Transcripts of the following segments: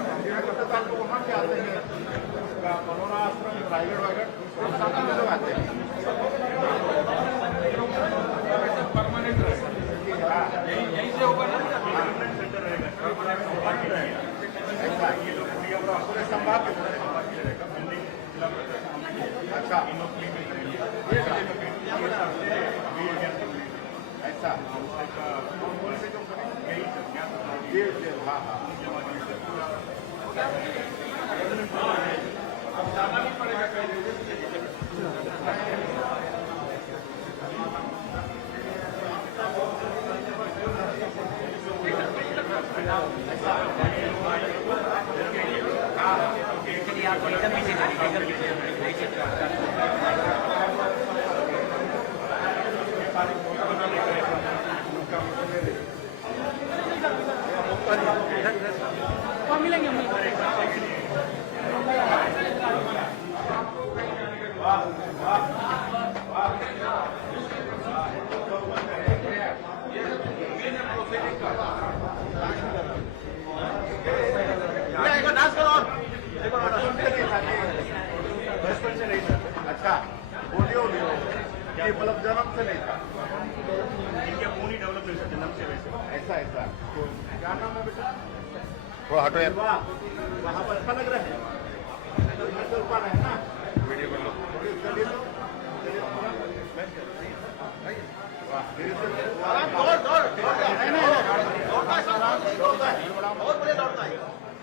आपको वहाँ से आते हैं कोरोना आश्रम प्राइवेट वगैरह लोग आते हैं परमानेंट यहीं से होगा ना सेंटर रहेगा ऐसा ये लोग पूरे संभाग के अच्छा ऐसा कौन से कंपनी हाँ हाँ अब जाना नहीं पड़ेगा कहीं मिलेंगे बचपन से नहीं था। अच्छा पोलियो ये मतलब जन्म से नहीं था इनके खून ही डेवलप नहीं था जन्म से वैसे ऐसा ऐसा तो क्या नाम है बेटा वो हटो यार वहाँ पर अच्छा लग रहा है ऊपर है ना वीडियो कर लो चलिए तो बहुत बढ़िया दौड़ता है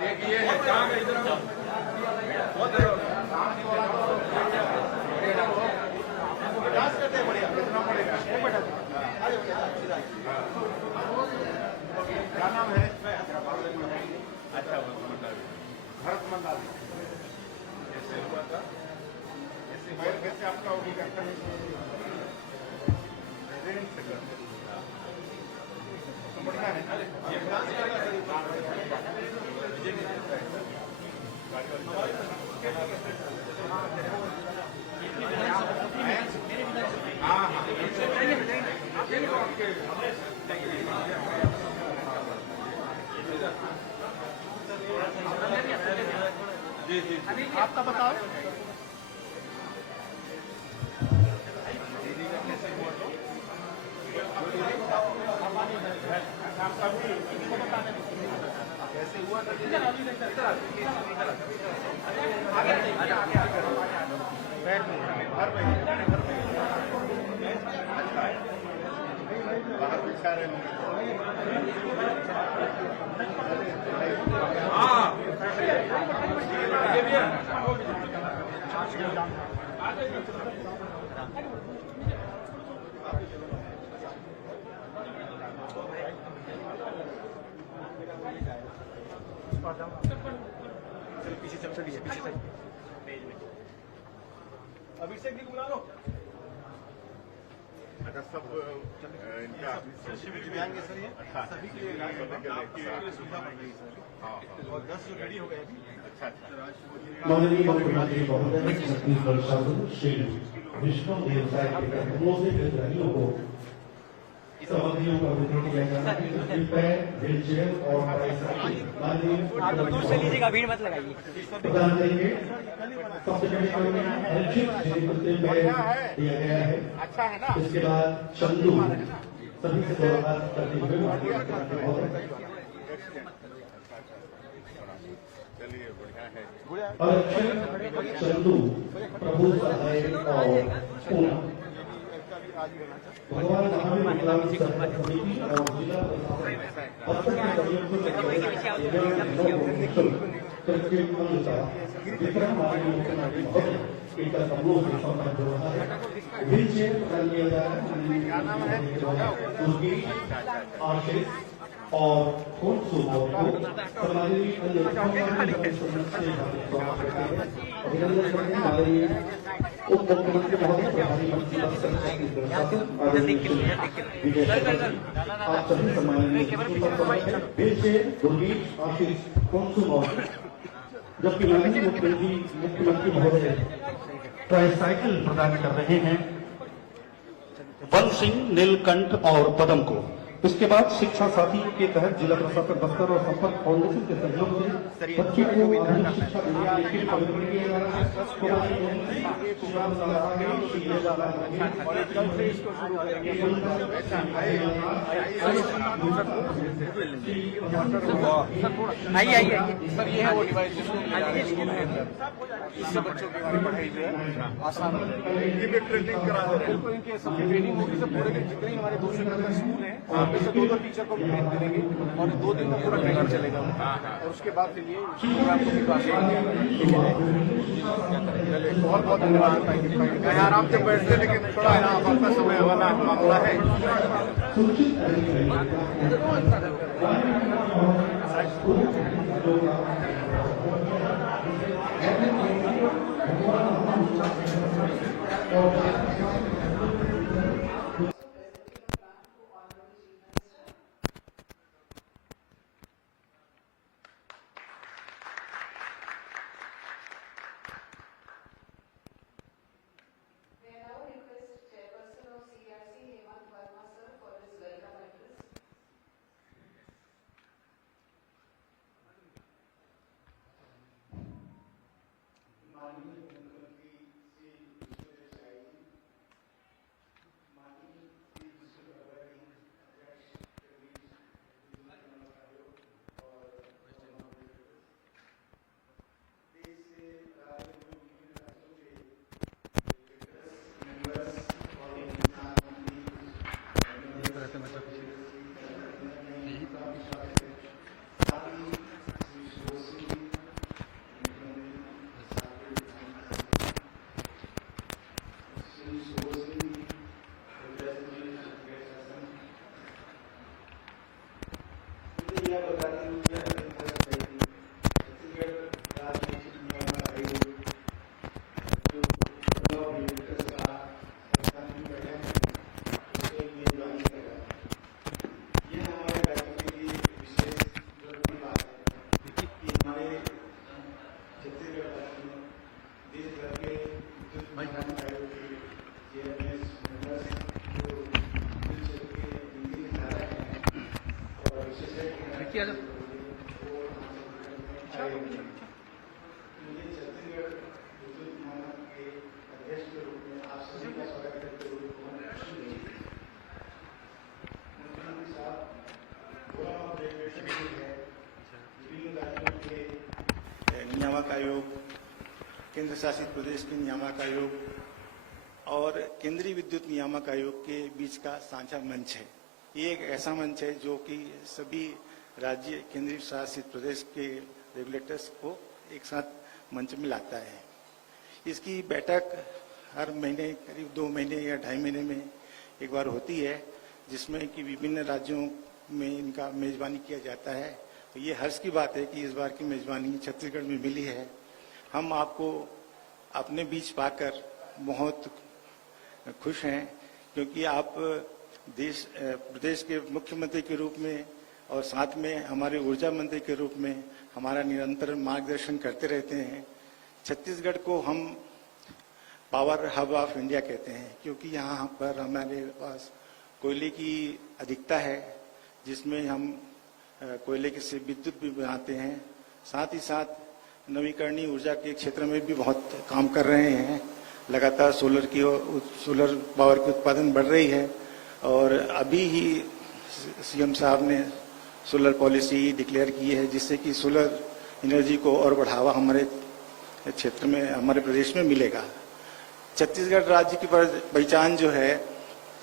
एक ये है काम है इधर बहुत डांस करते हैं बढ़िया कितना पड़ेगा एक बेटा क्या नाम है अच्छा भरत मंडाली ऐसे हुआ था ऐसे कैसे आपका होगी बढ़िया है ये डांस जी जी आपका बताओ कैसे हुआ था बाहर बिछा रहे होंगे हाँ पीछे चल पीछे चल अभिषेक जी को बुला लो अच्छा सब इनका दिव्यांग है सर ये सभी के लिए सुविधा बन रही है सर और 10 जो रेडी हो गए अभी अच्छा माननीय मुख्यमंत्री महोदय छत्तीसगढ़ शासन श्री विष्णु देव साय के कर्तव्यों से हितग्राहियों को सामग्रियों का वितरण किया जाना है व्हील चेयर और आप तो दूर से लीजिएगा भीड़ मत लगाइए प्रदान करेंगे सबसे पहले दिया गया है अच्छा है ना इसके बाद चंदू सभी से मुलाकात करते हुए चलिए बढ़िया है चंदू प्रभु सहाय और पूना भगवान महावीर विकलांग समिति और जिला इनका समूह संपन्न हो रहा है व्हील चेयर प्रदान किया जा रहा है आशीष और खून सुबह को समाजी अभिनंदन करते हैं हमारे उप मुख्यमंत्री महोदय प्रभारी मंत्री आप सभी सम्मानित व्हील चेयर गुरमीत आशीष खून सुबह जबकि माननीय मुख्यमंत्री महोदय ट्राईसाइकिल प्रदान कर रहे हैं वन सिंह, नीलकंठ और पदम को। इसके बाद शिक्षा साथी के तहत जिला प्रशासन बस्तर और संपर्क फाउंडेशन के सहयोग से बच्चों को आधुनिक शिक्षा देने के लिए पवित्र किया जा रहा है। और कल से इसको शुरू करेंगे। आइए सर ये है वो डिवाइस जिसको इससे बच्चों की हमारी पढ़ाई जो है आसान हो जाएगी। ये भी ट्रेनिंग करा दे रहे हैं। बिल्कुल इनके सबकी ट्रेनिंग होगी। सब पूरे दिन जितने हमारे 271 स्कूल हैं वहाँ पे से 2 टीचर को ट्रेन करेंगे और 2 दिन का पूरा ट्रेनिंग चलेगा और उसके बाद फिर ये प्रोग्राम को भी चलिए बहुत बहुत धन्यवाद। यहाँ आराम से बैठते लेकिन थोड़ा यहाँ आपका समय वाला मामला है। नियामक आयोग, केंद्र शासित प्रदेश के नियामक आयोग और केंद्रीय विद्युत नियामक आयोग के बीच का साझा मंच है। ये एक ऐसा मंच है जो कि सभी राज्य केंद्रीय शासित प्रदेश के रेगुलेटर्स को एक साथ मंच में लाता है। इसकी बैठक हर महीने करीब 2 महीने या 2.5 महीने में एक बार होती है, जिसमें कि विभिन्न राज्यों में इनका मेजबानी किया जाता है। तो ये हर्ष की बात है कि इस बार की मेजबानी छत्तीसगढ़ में मिली है। हम आपको अपने बीच पाकर बहुत खुश हैं, क्योंकि आप प्रदेश के मुख्यमंत्री के रूप में और साथ में हमारे ऊर्जा मंत्री के रूप में हमारा निरंतर मार्गदर्शन करते रहते हैं। छत्तीसगढ़ को हम पावर हब ऑफ इंडिया कहते हैं, क्योंकि यहाँ पर हमारे पास कोयले की अधिकता है, जिसमें हम कोयले से विद्युत भी बनाते हैं। साथ ही साथ नवीकरणीय ऊर्जा के क्षेत्र में भी बहुत काम कर रहे हैं। लगातार सोलर पावर की उत्पादन बढ़ रही है और अभी ही सीएम साहब ने सोलर पॉलिसी डिक्लेयर की है, जिससे कि सोलर एनर्जी को और बढ़ावा हमारे क्षेत्र में, हमारे प्रदेश में मिलेगा। छत्तीसगढ़ राज्य की पहचान जो है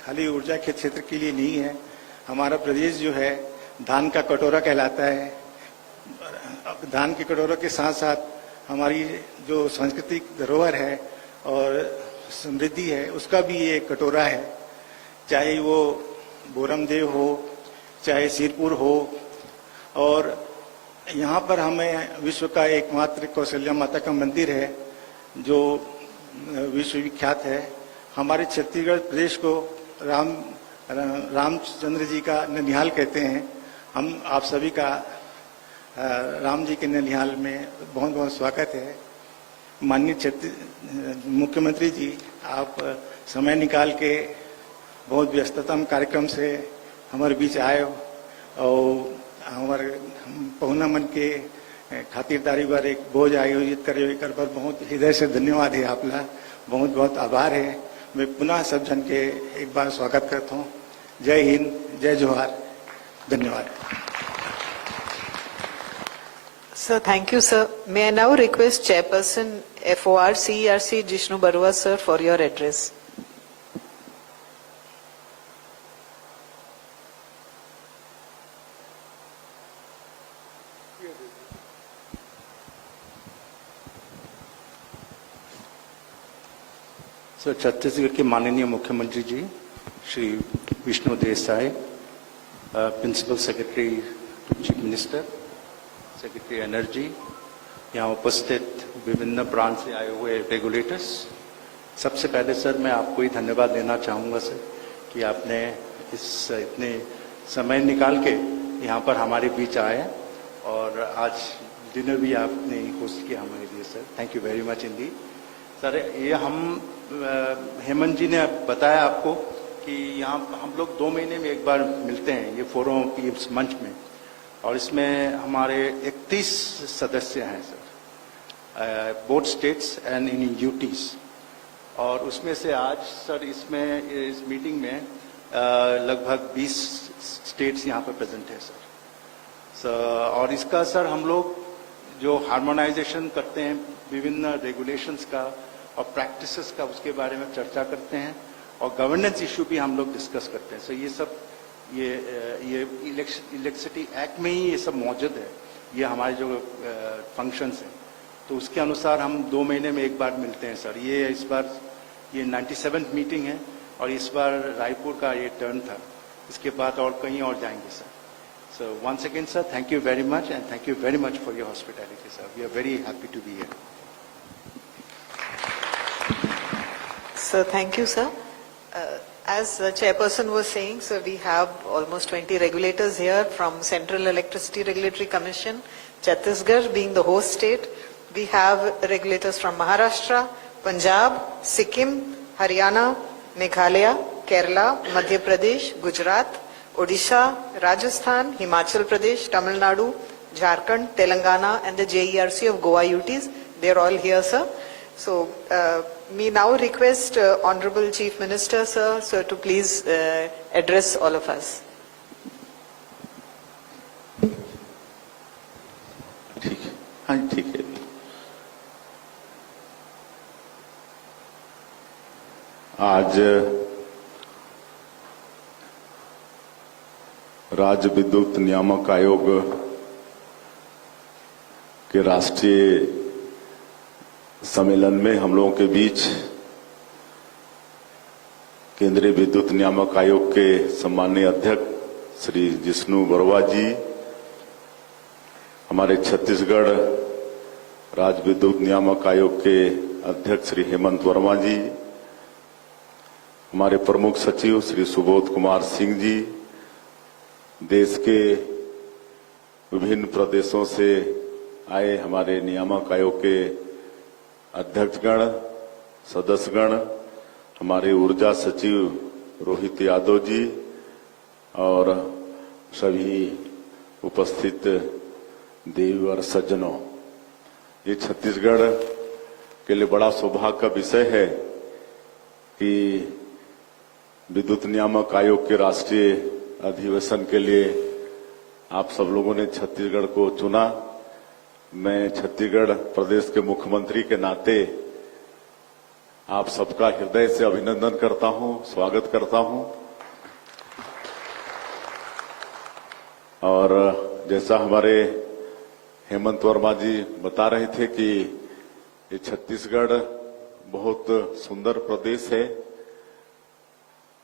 खाली ऊर्जा के क्षेत्र के लिए नहीं है। हमारा प्रदेश जो है धान का कटोरा कहलाता है। धान के कटोरा के साथ साथ हमारी जो सांस्कृतिक धरोहर है और समृद्धि है, उसका भी ये कटोरा है। चाहे वो बोरमदेव हो, चाहे सिरपुर हो, और यहाँ पर हमें विश्व का एकमात्र कौशल्या माता का मंदिर है जो विश्वविख्यात है। हमारे छत्तीसगढ़ प्रदेश को रामचंद्र जी का ननिहाल कहते हैं। हम आप सभी का राम जी के ननिहाल में बहुत बहुत स्वागत है। माननीय मुख्यमंत्री जी, आप समय निकाल के बहुत व्यस्ततम कार्यक्रम से हमारे बीच आए हो और हमारे पहुना मन के खातिरदारी पर एक बोझ आयोजित करे कर पर बहुत हृदय से धन्यवाद है आपला, बहुत बहुत आभार है। मैं पुनः सब जन के एक बार स्वागत करता हूँ। जय हिंद, जय जोहार, धन्यवाद। Sir, thank you, sir. May I now request Chairperson FOR CERC Jishnu Barua, sir, for your address. सर, छत्तीसगढ़ के माननीय मुख्यमंत्री जी Shri Vishnu Desai, principal secretary to chief minister, secretary energy, यहाँ उपस्थित विभिन्न ब्रांच से आए हुए रेगुलेटर्स, सबसे पहले सर मैं आपको ही धन्यवाद देना चाहूँगा सर कि आपने इस इतने समय निकाल के यहाँ पर हमारे बीच आए और आज डिनर भी आपने होस्ट किया हमारे लिए sir. Thank you very much इंडी सर। ये हम हेमंत जी ने बताया आपको कि यहाँ हम लोग 2 महीने में एक बार मिलते हैं ये फोरम की इस मंच में, और इसमें हमारे 31 सदस्य हैं sir, both states and in UTs, और उसमें से आज सर इसमें इस मीटिंग में लगभग 20 स्टेट्स यहाँ पर प्रेजेंट है सर। और इसका सर हम लोग जो हार्मोनाइजेशन करते हैं विभिन्न रेगुलेशंस का और प्रैक्टिसेस का, उसके बारे में चर्चा करते हैं और गवर्नेंस इशू भी हम लोग डिस्कस करते हैं। सो ये सब ये इलेक्ट्रिसिटी एक्ट में ही ये सब मौजूद है, ये हमारे जो फंक्शंस हैं, तो उसके अनुसार हम 2 महीने में एक बार मिलते हैं सर। ये इस बार ये 97th मीटिंग है और इस बार रायपुर का ये टर्न था, इसके बाद और कहीं और जाएंगे sir. So once again sir, thank you very much and thank you very much for your hospitality sir. We are very happy to be here. Sir, thank you, sir. As the chairperson was saying, sir, we have almost 20 regulators here from Central Electricity Regulatory Commission, Chhattisgarh being the host state. We have regulators from Maharashtra, Punjab, Sikkim, Haryana, Meghalaya, Kerala, Madhya Pradesh, Gujarat, Odisha, Rajasthan, Himachal Pradesh, Tamil Nadu, Jharkhand, Telangana, and the JERC of Goa UTs. They are all here, sir. So, me now request Honorable Chief Minister, sir, to please address all of us. ठीक है, हाँ ठीक है। आज राज्य विद्युत नियामक आयोग के राष्ट्रीय सम्मेलन में हम लोगों के बीच केंद्रीय विद्युत नियामक आयोग के सम्माननीय अध्यक्ष श्री जिष्णु बरुआ जी, हमारे छत्तीसगढ़ राज्य विद्युत नियामक आयोग के अध्यक्ष श्री हेमंत वर्मा जी, हमारे प्रमुख सचिव श्री सुबोध कुमार सिंह जी, देश के विभिन्न प्रदेशों से आए हमारे नियामक आयोग के अध्यक्षगण, सदस्यगण, हमारे ऊर्जा सचिव रोहित यादव जी और सभी उपस्थित देवीवर सज्जनों, ये छत्तीसगढ़ के लिए बड़ा सौभाग्य का विषय है कि विद्युत नियामक आयोग के राष्ट्रीय अधिवेशन के लिए आप सब लोगों ने छत्तीसगढ़ को चुना। मैं छत्तीसगढ़ प्रदेश के मुख्यमंत्री के नाते आप सबका हृदय से अभिनंदन करता हूं, स्वागत करता हूं। और जैसा हमारे हेमंत वर्मा जी बता रहे थे कि ये छत्तीसगढ़ बहुत सुंदर प्रदेश है,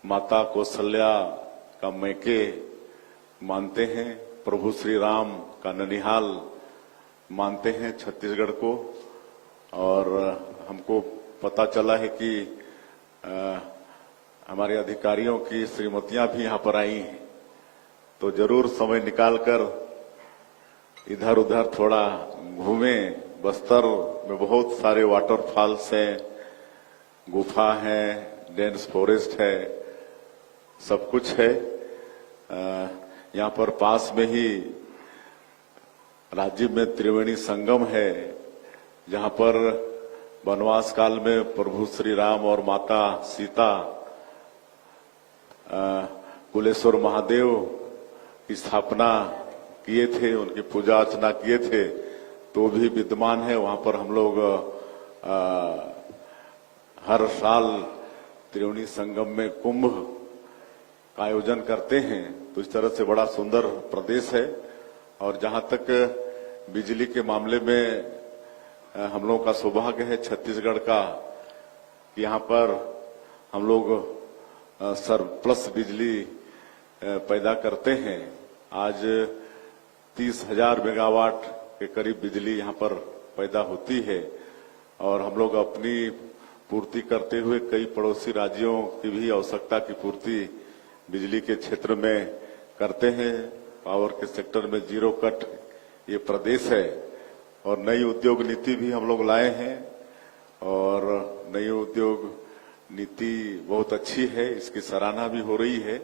माता कौशल्या का मैके मानते हैं, प्रभु श्री राम का ननिहाल मानते हैं छत्तीसगढ़ को। और हमको पता चला है कि हमारे अधिकारियों की श्रीमतियां भी यहां पर आई हैं, तो जरूर समय निकालकर इधर उधर थोड़ा घूमें। बस्तर में बहुत सारे वाटरफॉल्स हैं, गुफा है, डेंस फॉरेस्ट है, सब कुछ है। यहाँ पर पास में ही राज्य में त्रिवेणी संगम है, जहाँ पर वनवास काल में प्रभु श्री राम और माता सीता कुलेश्वर महादेव की स्थापना किए थे, उनकी पूजा अर्चना किए थे, तो भी विद्यमान है। वहां पर हम लोग हर साल त्रिवेणी संगम में कुंभ का आयोजन करते हैं। तो इस तरह से बड़ा सुंदर प्रदेश है। और जहां तक बिजली के मामले में हम लोगों का सौभाग्य है छत्तीसगढ़ का कि यहाँ पर हम लोग सरप्लस बिजली पैदा करते हैं। आज 30,000 मेगावाट के करीब बिजली यहाँ पर पैदा होती है और हम लोग अपनी पूर्ति करते हुए कई पड़ोसी राज्यों की भी आवश्यकता की पूर्ति बिजली के क्षेत्र में करते हैं। पावर के सेक्टर में जीरो कट ये प्रदेश है और नई उद्योग नीति भी हम लोग लाए हैं और नई उद्योग नीति बहुत अच्छी है, इसकी सराहना भी हो रही है।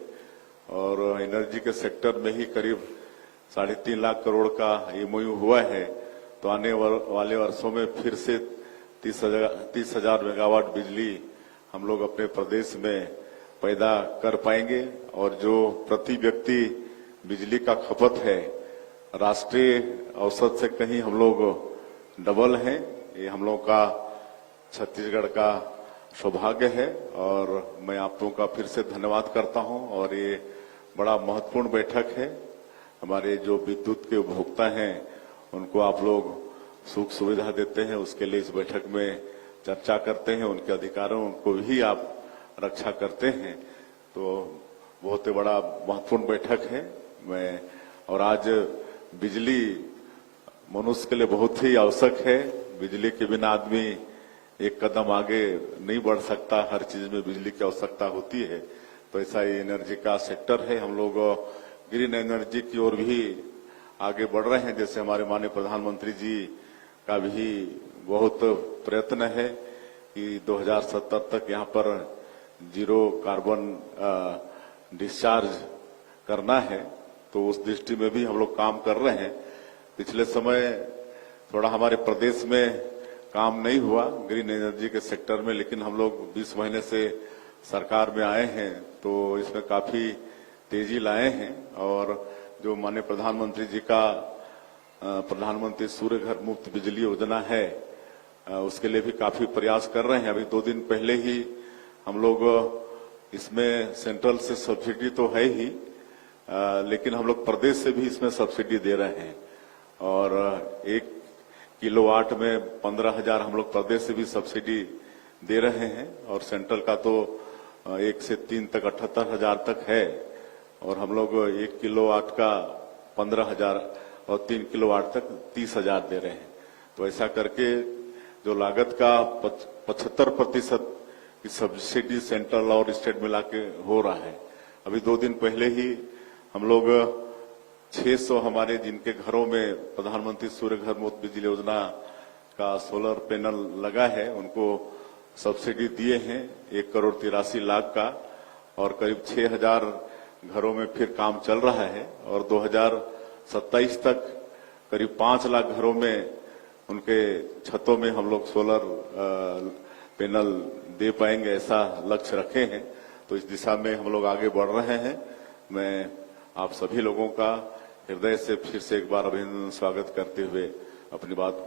और एनर्जी के सेक्टर में ही करीब 3.5 लाख करोड़ का MOU हुआ है। तो आने वाले वर्षों में फिर से 30,000 मेगावाट बिजली हम लोग अपने प्रदेश में पैदा कर पाएंगे। और जो प्रति व्यक्ति बिजली का खपत है राष्ट्रीय औसत से कहीं हम लोग डबल हैं। ये हम लोग का छत्तीसगढ़ का सौभाग्य है और मैं आप लोगों का फिर से धन्यवाद करता हूं। और ये बड़ा महत्वपूर्ण बैठक है। हमारे जो विद्युत के उपभोक्ता हैं उनको आप लोग सुख सुविधा देते हैं, उसके लिए इस बैठक में चर्चा करते हैं, उनके अधिकारों को भी आप रक्षा करते हैं। तो बहुत ही बड़ा महत्वपूर्ण बैठक है। मैं और आज बिजली मनुष्य के लिए बहुत ही आवश्यक है। बिजली के बिना आदमी एक कदम आगे नहीं बढ़ सकता, हर चीज में बिजली की आवश्यकता होती है। तो ऐसा ही एनर्जी का सेक्टर है। हम लोग ग्रीन एनर्जी की ओर भी आगे बढ़ रहे हैं। जैसे हमारे माननीय प्रधानमंत्री जी का भी बहुत प्रयत्न है कि 2070 तक यहाँ पर जीरो कार्बन डिस्चार्ज करना है। तो उस दृष्टि में भी हम लोग काम कर रहे हैं। पिछले समय थोड़ा हमारे प्रदेश में काम नहीं हुआ ग्रीन एनर्जी के सेक्टर में, लेकिन हम लोग 20 महीने से सरकार में आए हैं तो इसमें काफी तेजी लाए हैं। और जो माननीय प्रधानमंत्री जी का प्रधानमंत्री सूर्य घर मुफ्त बिजली योजना है उसके लिए भी काफी प्रयास कर रहे हैं। अभी 2 दिन पहले ही हम लोग इसमें सेंट्रल से सब्सिडी तो है ही, लेकिन हम लोग प्रदेश से भी इसमें सब्सिडी दे रहे हैं। और 1 किलोवाट में 15,000 हम लोग प्रदेश से भी सब्सिडी दे रहे हैं। और सेंट्रल का तो 1 से 3 तक 78,000 तक है। और हम लोग 1 किलोवाट का 15,000 और 3 किलोवाट तक 30,000 दे रहे हैं। तो ऐसा करके जो लागत का 75% की सब्सिडी सेंट्रल और स्टेट मिला के हो रहा है। अभी 2 दिन पहले ही हम लोग 600 हमारे जिनके घरों में प्रधानमंत्री सूर्य घर मुफ्त बिजली योजना का सोलर पैनल लगा है उनको सब्सिडी दिए हैं 1,83,00,000 का। और करीब 6,000 घरों में फिर काम चल रहा है। और 2027 तक करीब 5 लाख घरों में उनके छतों में हम लोग सोलर पैनल दे पाएंगे, ऐसा लक्ष्य रखे हैं। तो इस दिशा में हम लोग आगे बढ़ रहे हैं। मैं आप सभी लोगों का हृदय से फिर से एक बार अभिनंदन स्वागत करते हुए अपनी बात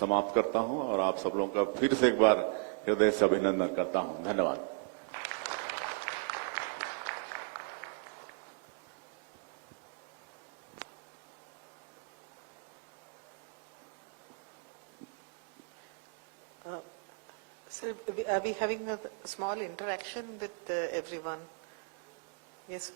समाप्त करता हूं और आप सब लोगों का फिर से एक बार हृदय से अभिनंदन करता हूं। धन्यवाद। Sir, are we having a small interaction with everyone? Yes.